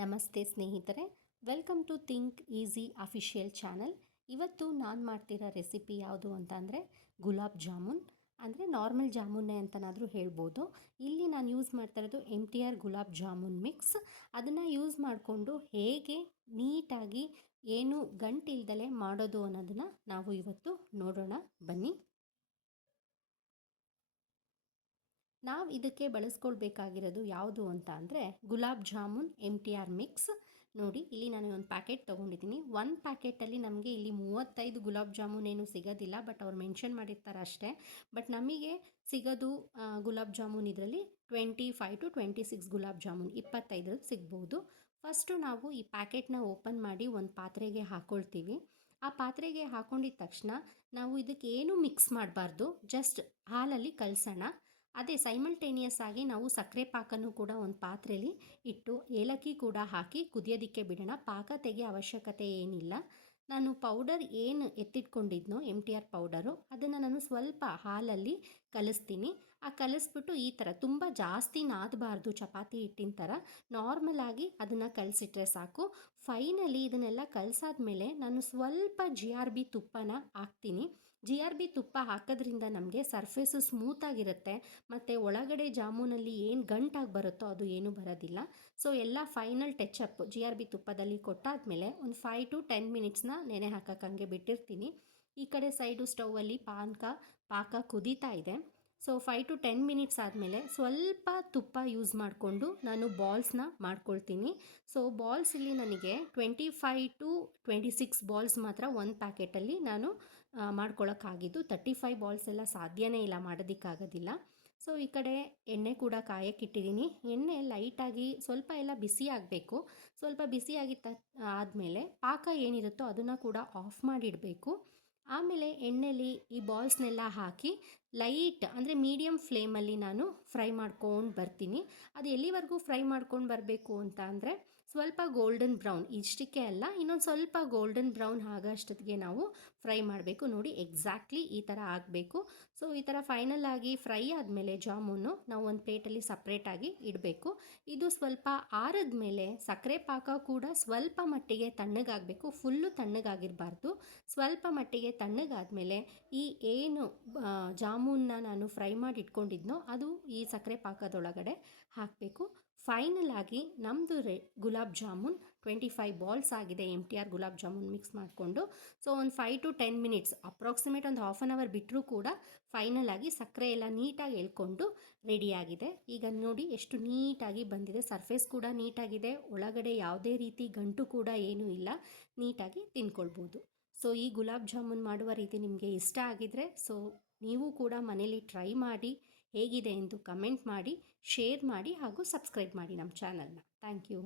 ನಮಸ್ತೆ ಸ್ನೇಹಿತರೆ, welcome to think easy official channel. ಇವತ್ತು ನಾನು ಮಾಡ್ತಿರೋ ರೆಸಿಪಿ ಯಾವುದು ಅಂತ ಅಂದರೆ ಗುಲಾಬ್ ಜಾಮೂನ್. ಅಂದರೆ ನಾರ್ಮಲ್ ಜಾಮೂನೇ ಅಂತನಾದರೂ ಹೇಳ್ಬೋದು. ಇಲ್ಲಿ ನಾನು ಯೂಸ್ ಮಾಡ್ತಾ ಇರೋದು MTR ಗುಲಾಬ್ ಜಾಮೂನ್ ಮಿಕ್ಸ್. ಅದನ್ನು ಯೂಸ್ ಮಾಡಿಕೊಂಡು ಹೇಗೆ ನೀಟಾಗಿ ಏನು ಗಂಟಿಲ್ದಲೆ ಮಾಡೋದು ಅನ್ನೋದನ್ನು ನಾವು ಇವತ್ತು ನೋಡೋಣ ಬನ್ನಿ. ನಾವು ಇದಕ್ಕೆ ಬಳಸ್ಕೊಳ್ಬೇಕಾಗಿರೋದು ಯಾವುದು ಅಂತ ಅಂದರೆ ಗುಲಾಬ್ ಜಾಮೂನ್ MTR ಮಿಕ್ಸ್. ನೋಡಿ, ಇಲ್ಲಿ ನಾನು ಒಂದು ಪ್ಯಾಕೆಟ್ ತೊಗೊಂಡಿದ್ದೀನಿ. ಒಂದು ಪ್ಯಾಕೆಟಲ್ಲಿ ನಮಗೆ ಇಲ್ಲಿ 35 ಗುಲಾಬ್ ಜಾಮೂನ್ ಏನು ಸಿಗೋದಿಲ್ಲ, ಬಟ್ ಅವ್ರು ಮೆನ್ಷನ್ ಮಾಡಿರ್ತಾರೆ ಅಷ್ಟೇ. ಬಟ್ ನಮಗೆ ಸಿಗೋದು ಗುಲಾಬ್ ಜಾಮೂನ್ ಇದರಲ್ಲಿ 25 to 26 ಗುಲಾಬ್ ಜಾಮೂನ್, 25 ಸಿಗ್ಬೋದು. ಫಸ್ಟು ನಾವು ಈ ಪ್ಯಾಕೆಟ್ನ ಓಪನ್ ಮಾಡಿ ಒಂದು ಪಾತ್ರೆಗೆ ಹಾಕ್ಕೊಳ್ತೀವಿ. ಆ ಪಾತ್ರೆಗೆ ಹಾಕ್ಕೊಂಡಿದ್ದ ತಕ್ಷಣ ನಾವು ಇದಕ್ಕೆ ಏನು ಮಿಕ್ಸ್ ಮಾಡಬಾರ್ದು, ಜಸ್ಟ್ ಹಾಲಲ್ಲಿ ಕಲಸೋಣ. ಅದೇ ಸೈಮಲ್ಟೇನಿಯಸ್ ಆಗಿ ನಾವು ಸಕ್ಕರೆ ಪಾಕನೂ ಕೂಡ ಒಂದು ಪಾತ್ರೆಯಲ್ಲಿ ಇಟ್ಟು ಏಲಕ್ಕಿ ಕೂಡ ಹಾಕಿ ಕುದಿಯೋದಕ್ಕೆ ಬಿಡೋಣ. ಪಾಕ ತೆಗೆಯೋ ಅವಶ್ಯಕತೆ ಏನಿಲ್ಲ. ನಾನು ಪೌಡರ್ ಏನು ಎತ್ತಿಟ್ಕೊಂಡಿದ್ನೋ MTR ಪೌಡರು, ಅದನ್ನು ನಾನು ಸ್ವಲ್ಪ ಹಾಲಲ್ಲಿ ಕಲಿಸ್ತೀನಿ. ಆ ಕಲಿಸ್ಬಿಟ್ಟು ಈ ಥರ ತುಂಬ ಜಾಸ್ತಿ ನಾದಬಾರ್ದು, ಚಪಾತಿ ಹಿಟ್ಟಿನ ಥರ ನಾರ್ಮಲಾಗಿ ಅದನ್ನು ಕಲಸಿಟ್ರೆ ಸಾಕು. ಫೈನಲಿ ಇದನ್ನೆಲ್ಲ ಕಲಸಾದ್ಮೇಲೆ ನಾನು ಸ್ವಲ್ಪ GRB ತುಪ್ಪನ ಹಾಕ್ತೀನಿ. GRB ತುಪ್ಪ ಹಾಕೋದ್ರಿಂದ ನಮಗೆ ಸರ್ಫೇಸು ಸ್ಮೂತಾಗಿರುತ್ತೆ ಮತ್ತು ಒಳಗಡೆ ಜಾಮೂನಲ್ಲಿ ಏನು ಗಂಟಾಗಿ ಬರುತ್ತೋ ಅದು ಏನೂ ಬರೋದಿಲ್ಲ. ಸೊ ಎಲ್ಲ ಫೈನಲ್ ಟಚಪ್ GRB ತುಪ್ಪದಲ್ಲಿ ಕೊಟ್ಟಾದಮೇಲೆ ಒಂದು 5 to 10 ಮಿನಿಟ್ಸ್ನ ನೆನೆ ಹಾಕೋಕ್ಕಂಗೆ ಬಿಟ್ಟಿರ್ತೀನಿ. ಈ ಕಡೆ ಸೈಡು ಸ್ಟೌವಲ್ಲಿ ಪಾಕ ಕುದೀತಾ ಇದೆ. ಸೊ 5 to 10 ಮಿನಿಟ್ಸ್ ಆದಮೇಲೆ ಸ್ವಲ್ಪ ತುಪ್ಪ ಯೂಸ್ ಮಾಡಿಕೊಂಡು ನಾನು ಬಾಲ್ಸ್ನ ಮಾಡ್ಕೊಳ್ತೀನಿ. ಸೊ ಬಾಲ್ಸ್ ಇಲ್ಲಿ ನನಗೆ 25 to 26 ಬಾಲ್ಸ್ ಮಾತ್ರ ಒಂದು ಪ್ಯಾಕೆಟಲ್ಲಿ ನಾನು ಮಾಡ್ಕೊಳ್ಳೋಕ್ಕಾಗಿದ್ದು. 35 ಬಾಲ್ಸ್ ಎಲ್ಲ ಸಾಧ್ಯನೇ ಇಲ್ಲ, ಮಾಡೋದಕ್ಕಾಗೋದಿಲ್ಲ. ಸೊ ಈ ಕಡೆ ಎಣ್ಣೆ ಕೂಡ ಕಾಯಕ್ಕಿಟ್ಟಿದ್ದೀನಿ. ಎಣ್ಣೆ ಲೈಟಾಗಿ ಸ್ವಲ್ಪ ಎಲ್ಲ ಬಿಸಿ ಆಗಬೇಕು. ಸ್ವಲ್ಪ ಬಿಸಿ ಆದಮೇಲೆ ಪಾಕ ಏನಿರುತ್ತೋ ಅದನ್ನು ಕೂಡ ಆಫ್ ಮಾಡಿಡಬೇಕು. ಆಮೇಲೆ ಎಣ್ಣೆಲಿ ಈ ಬಾಲ್ಸ್ನೆಲ್ಲ ಹಾಕಿ ಲೈಟ್ ಅಂದರೆ ಮೀಡಿಯಮ್ ಫ್ಲೇಮಲ್ಲಿ ನಾನು ಫ್ರೈ ಮಾಡ್ಕೊಂಡು ಬರ್ತೀನಿ. ಅದು ಎಲ್ಲಿವರೆಗೂ ಫ್ರೈ ಮಾಡ್ಕೊಂಡು ಬರಬೇಕು ಅಂತ ಅಂದರೆ ಸ್ವಲ್ಪ ಗೋಲ್ಡನ್ ಬ್ರೌನ್, ಇಷ್ಟಕ್ಕೆ ಅಲ್ಲ, ಇನ್ನೊಂದು ಸ್ವಲ್ಪ ಗೋಲ್ಡನ್ ಬ್ರೌನ್ ಆಗೋಷ್ಟೊತ್ತಿಗೆ ನಾವು ಫ್ರೈ ಮಾಡಬೇಕು. ನೋಡಿ, ಎಕ್ಸಾಕ್ಟ್ಲಿ ಈ ಥರ ಆಗಬೇಕು. ಸೊ ಈ ಥರ ಫೈನಲ್ ಆಗಿ ಫ್ರೈ ಆದಮೇಲೆ ಜಾಮೂನು ನಾವು ಒಂದು ಪ್ಲೇಟಲ್ಲಿ ಸಪ್ರೇಟಾಗಿ ಇಡಬೇಕು. ಇದು ಸ್ವಲ್ಪ ಆರಿದ ಮೇಲೆ ಸಕ್ಕರೆ ಪಾಕ ಕೂಡ ಸ್ವಲ್ಪ ಮಟ್ಟಿಗೆ ತಣ್ಣಗಾಗಬೇಕು, ಫುಲ್ಲು ತಣ್ಣಗಾಗಿರಬಾರ್ದು. ಸ್ವಲ್ಪ ಮಟ್ಟಿಗೆ ತಣ್ಣಗಾದಮೇಲೆ ಈ ಏನು ಜಾಮೂನ್ನ ನಾನು ಫ್ರೈ ಮಾಡಿ ಇಟ್ಕೊಂಡಿದ್ನೋ ಅದು ಈ ಸಕ್ಕರೆ ಪಾಕದೊಳಗಡೆ ಹಾಕಬೇಕು. ಫೈನಲ್ ಆಗಿ ನಮ್ಮದು ಗುಲಾಬ್ ಜಾಮೂನ್ 25 ಬಾಲ್ಸ್ ಆಗಿದೆ MTR ಗುಲಾಬ್ ಜಾಮೂನ್ ಮಿಕ್ಸ್ ಮಾಡಿಕೊಂಡು. ಸೊ ಒಂದು 5 to 10 ಮಿನಿಟ್ಸ್ ಅಪ್ರಾಕ್ಸಿಮೇಟ್ ಒಂದು ಹಾಫ್ ಆನ್ ಅವರ್ ಬಿಟ್ಟರೂ ಕೂಡ ಫೈನಲ್ ಆಗಿ ಸಕ್ಕರೆ ಎಲ್ಲ ನೀಟಾಗಿ ಎಳ್ಕೊಂಡು ರೆಡಿಯಾಗಿದೆ. ಈಗ ನೋಡಿ ಎಷ್ಟು ನೀಟಾಗಿ ಬಂದಿದೆ, ಸರ್ಫೇಸ್ ಕೂಡ ನೀಟಾಗಿದೆ, ಒಳಗಡೆ ಯಾವುದೇ ರೀತಿ ಗಂಟು ಕೂಡ ಏನೂ ಇಲ್ಲ, ನೀಟಾಗಿ ತಿನ್ಕೊಳ್ಬೋದು. ಸೊ ಈ ಗುಲಾಬ್ ಜಾಮೂನ್ ಮಾಡುವ ರೀತಿ ನಿಮಗೆ ಇಷ್ಟ ಆಗಿದರೆ ಸೊ ನೀವು ಕೂಡ ಮನೇಲಿ ಟ್ರೈ ಮಾಡಿ, ಹೇಗಿದೆ ಎಂದು ಕಮೆಂಟ್ ಮಾಡಿ, ಶೇರ್ ಮಾಡಿ ಹಾಗೂ ಸಬ್ಸ್ಕ್ರೈಬ್ ಮಾಡಿ ನಮ್ಮ ಚಾನಲ್ನ. Thank you.